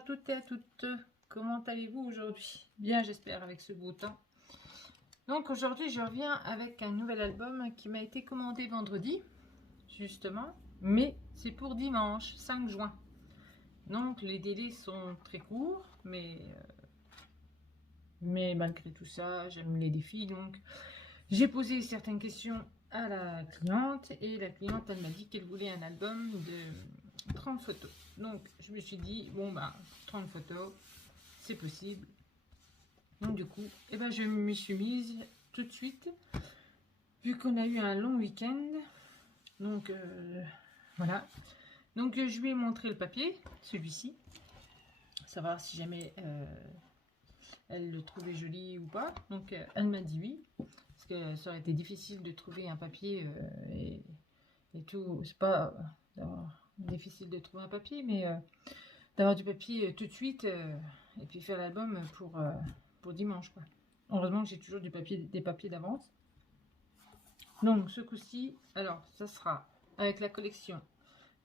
à toutes et à toutes. Comment allez-vous aujourd'hui? Bien, j'espère, avec ce beau temps. Donc aujourd'hui, je reviens avec un nouvel album qui m'a été commandé vendredi, justement, mais c'est pour dimanche, 5 juin. Donc les délais sont très courts, mais malgré tout ça, j'aime les défis. Donc j'ai posé certaines questions à la cliente et la cliente, elle m'a dit qu'elle voulait un album de 30 photos. Donc je me suis dit, bon bah 30 photos, c'est possible. Donc du coup, eh ben, je me suis mise tout de suite, vu qu'on a eu un long week-end. Donc voilà. Donc je lui ai montré le papier, celui-ci, savoir si jamais elle le trouvait joli ou pas. Donc elle m'a dit oui, parce que ça aurait été difficile de trouver un papier et tout. C'est pas difficile de trouver un papier, mais d'avoir du papier tout de suite et puis faire l'album pour dimanche, quoi. Heureusement que j'ai toujours des papiers d'avance. Donc ce coup-ci, alors ça sera avec la collection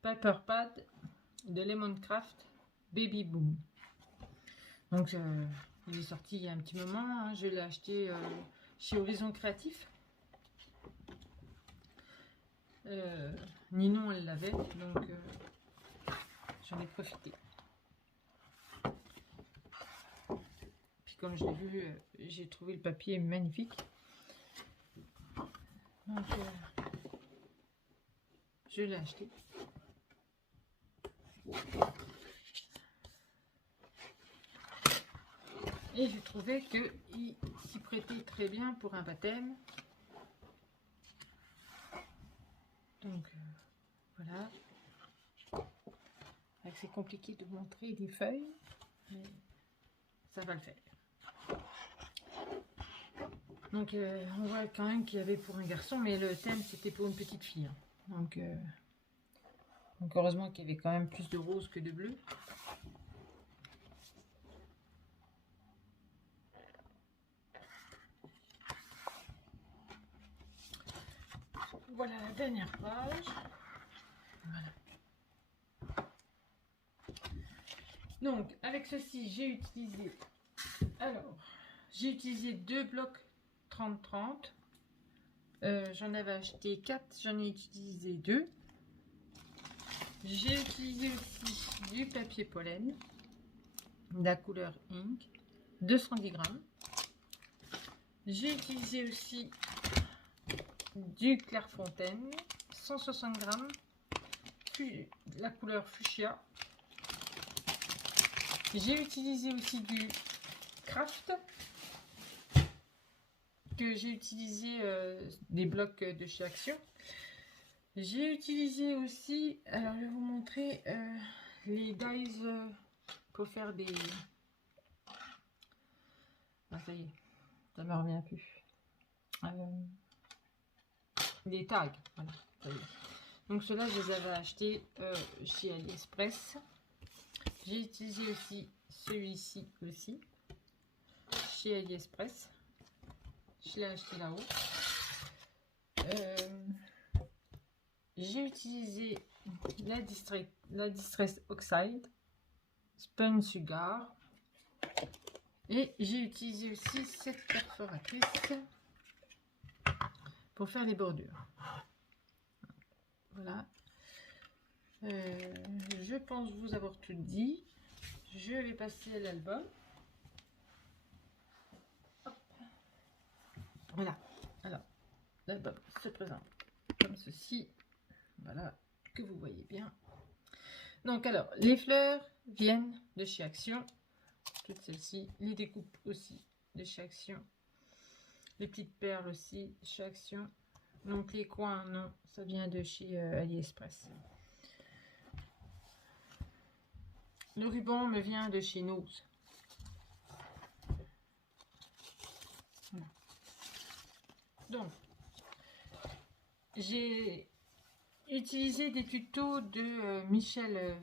Paper Pad de Lemoncraft Baby Boom. Donc il est sorti il y a un petit moment, hein. Je l'ai acheté chez Horizon Créatif. Ninon elle l'avait, donc j'en ai profité. Puis comme je l'ai vu, j'ai trouvé le papier magnifique. Donc je l'ai acheté. Et j'ai trouvé qu'il s'y prêtait très bien pour un baptême. Donc voilà. C'est compliqué de montrer des feuilles, mais ça va le faire. Donc on voit quand même qu'il y avait pour un garçon, mais le thème c'était pour une petite fille. Donc heureusement qu'il y avait quand même plus de rose que de bleu. Voilà la dernière page. Voilà. Donc avec ceci j'ai utilisé deux blocs 30-30. J'en avais acheté 4, j'en ai utilisé 2. J'ai utilisé aussi du papier pollen de la couleur Ink, 210 grammes. J'ai utilisé aussi du Clairefontaine, 160 grammes, puis la couleur fuchsia. J'ai utilisé aussi du Craft, que j'ai utilisé des blocs de chez Action. J'ai utilisé aussi, alors je vais vous montrer les dies pour faire des... Ah, ça y est, ça me revient plus. Des tags, voilà, ça y est. Donc ceux-là, je les avais achetés chez AliExpress. J'ai utilisé aussi celui-ci aussi chez AliExpress. Je l'ai acheté là-haut. J'ai utilisé la Distress Oxide, Spun Sugar, et j'ai utilisé aussi cette perforatrice pour faire les bordures. Voilà. Je pense vous avoir tout dit. Je vais passer à l'album. Voilà. Alors, l'album se présente comme ceci. Voilà, que vous voyez bien. Donc alors, les fleurs viennent de chez Action. Toutes celles-ci. Les découpes aussi de chez Action. Les petites perles aussi de chez Action. Donc les coins, non, ça vient de chez AliExpress. Le ruban me vient de chez Nose. Voilà. Donc, j'ai utilisé des tutos de Michel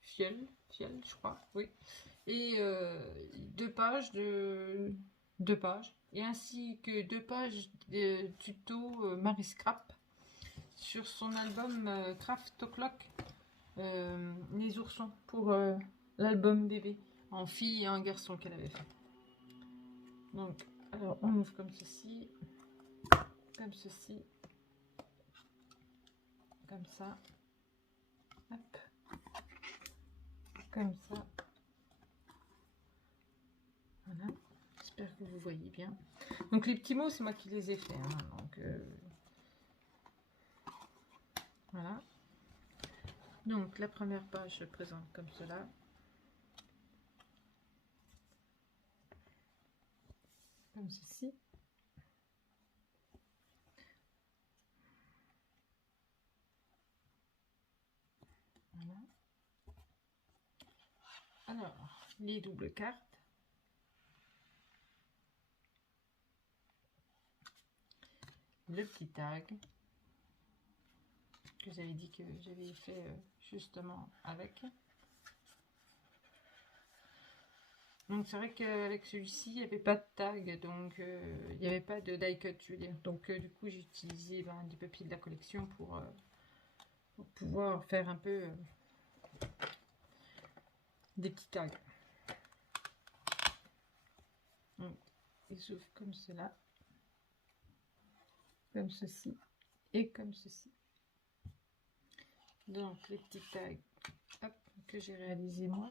Fiel, je crois, oui. Et 2 pages et ainsi que 2 pages de tuto Marie Scrap sur son album Craft O'Clock, les oursons, pour l'album bébé en fille et en garçon qu'elle avait fait. Donc, alors on ouvre comme ceci, comme ceci, comme ça, hop, comme ça. Voilà, j'espère que vous voyez bien. Donc les petits mots, c'est moi qui les ai faits. Hein, donc voilà. Donc la première page se présente comme cela. Comme ceci. Voilà. Alors, les doubles cartes. Le petit tag. Que j'avais dit que j'avais fait justement avec. Donc c'est vrai qu'avec celui-ci, il n'y avait pas de tag, donc il n'y avait pas de die cut, je veux dire. Donc du coup, j'ai utilisé des papiers de la collection pour pouvoir faire un peu des petits tags. Donc, ils s'ouvrent comme cela, comme ceci et comme ceci. Donc les petits tags, hop, que j'ai réalisé moi.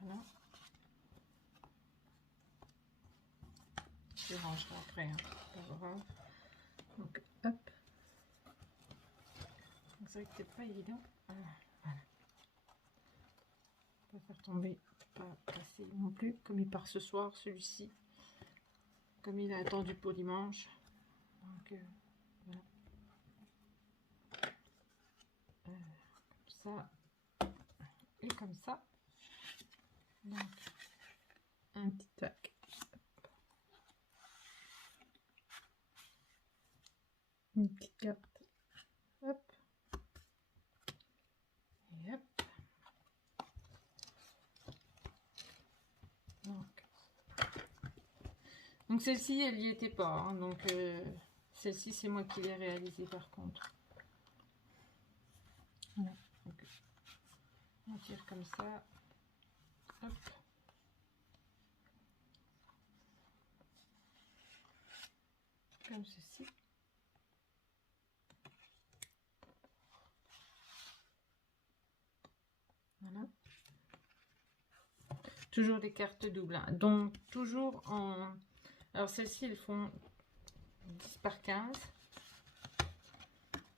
Voilà. Je rangerai après, hein, pas grave. Donc hop. C'est vrai que c'est pas évident. Voilà. Pas faire tomber, pas casser non plus. Comme il part ce soir, celui-ci. Comme il a attendu pour dimanche. Donc voilà. Comme ça. Et comme ça. Donc un petit tac. Une petite carte. Hop. Et hop. Donc celle-ci, elle n'y était pas. Hein, donc celle-ci, c'est moi qui l'ai réalisée par contre. Voilà. Donc, on tire comme ça. Hop. Comme ceci. Voilà. Toujours des cartes doubles. Hein. Donc toujours en... Alors celles-ci, elles font 10 par 15.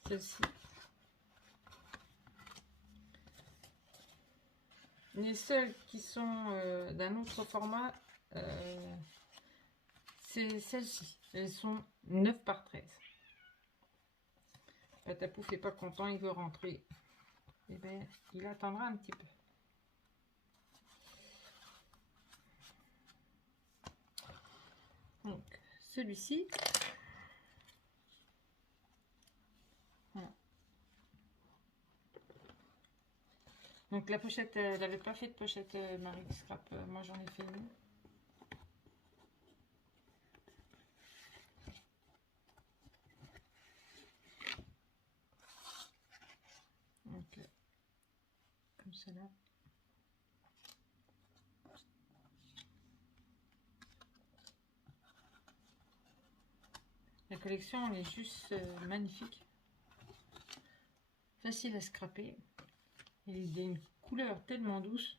Celle-ci. Les seules qui sont d'un autre format, c'est celles-ci. Elles sont 9 par 13. Patapouf n'est pas content, il veut rentrer. Eh bien, il attendra un petit peu. Donc, celui-ci. Voilà. Donc, la pochette, elle n'avait pas fait de pochette Marie Scrap. Moi, j'en ai fait une. Donc, comme cela. La collection, elle est juste magnifique. Facile à scraper. Il y a une couleur tellement douce.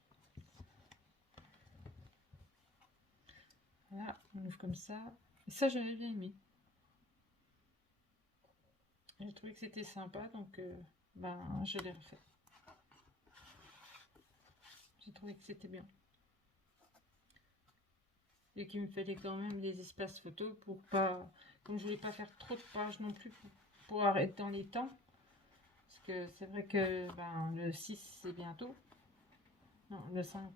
Voilà, on ouvre comme ça. Et ça, j'avais bien aimé. J'ai trouvé que c'était sympa, donc je l'ai refait. J'ai trouvé que c'était bien. Et qu'il me fallait quand même des espaces photos pour pas... Comme je voulais pas faire trop de pages non plus pour arrêter dans les temps. Parce que c'est vrai que le 6 c'est bientôt. Non, le 5.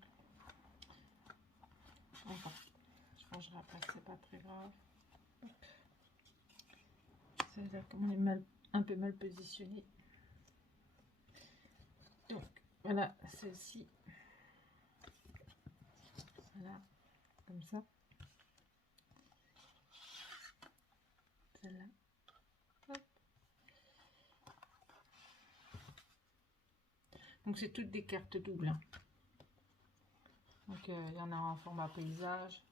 Enfin, je rangerai après, c'est pas très grave. C'est-à-dire qu'on est un peu mal positionné. Donc, voilà, celle-ci. Voilà, comme ça. celle-là. Hop. Donc c'est toutes des cartes doubles, hein. Donc il y en a en format paysage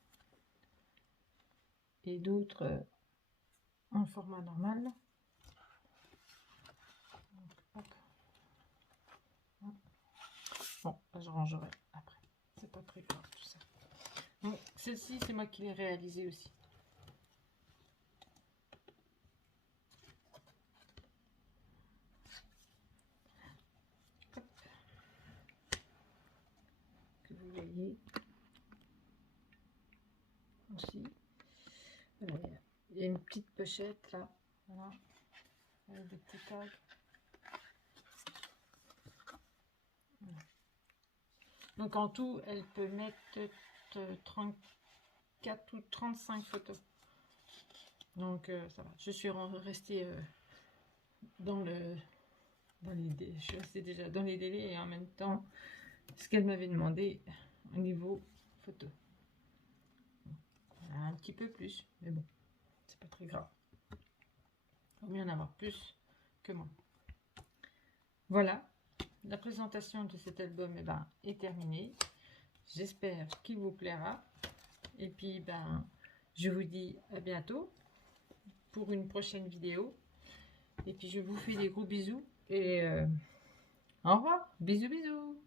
et d'autres en format normal. Donc, hop. Hop. Bon, là, je rangerai après. C'est pas très grave tout ça. Donc celle-ci, c'est moi qui l'ai réalisée aussi. Hop. Que vous voyez aussi. Voilà, il y a une petite pochette là, voilà, avec des petits tags. Voilà. Donc en tout, elle peut mettre 34 ou 35 photos. Donc ça va. Je suis restée je suis restée déjà dans les délais et en même temps ce qu'elle m'avait demandé au niveau photo. Voilà, un petit peu plus, mais bon, c'est pas très grave. Il vaut mieux en avoir plus que moins. Voilà, la présentation de cet album est terminée. J'espère qu'il vous plaira. Et puis, je vous dis à bientôt pour une prochaine vidéo. Et puis, je vous fais des gros bisous. Et au revoir. Bisous, bisous.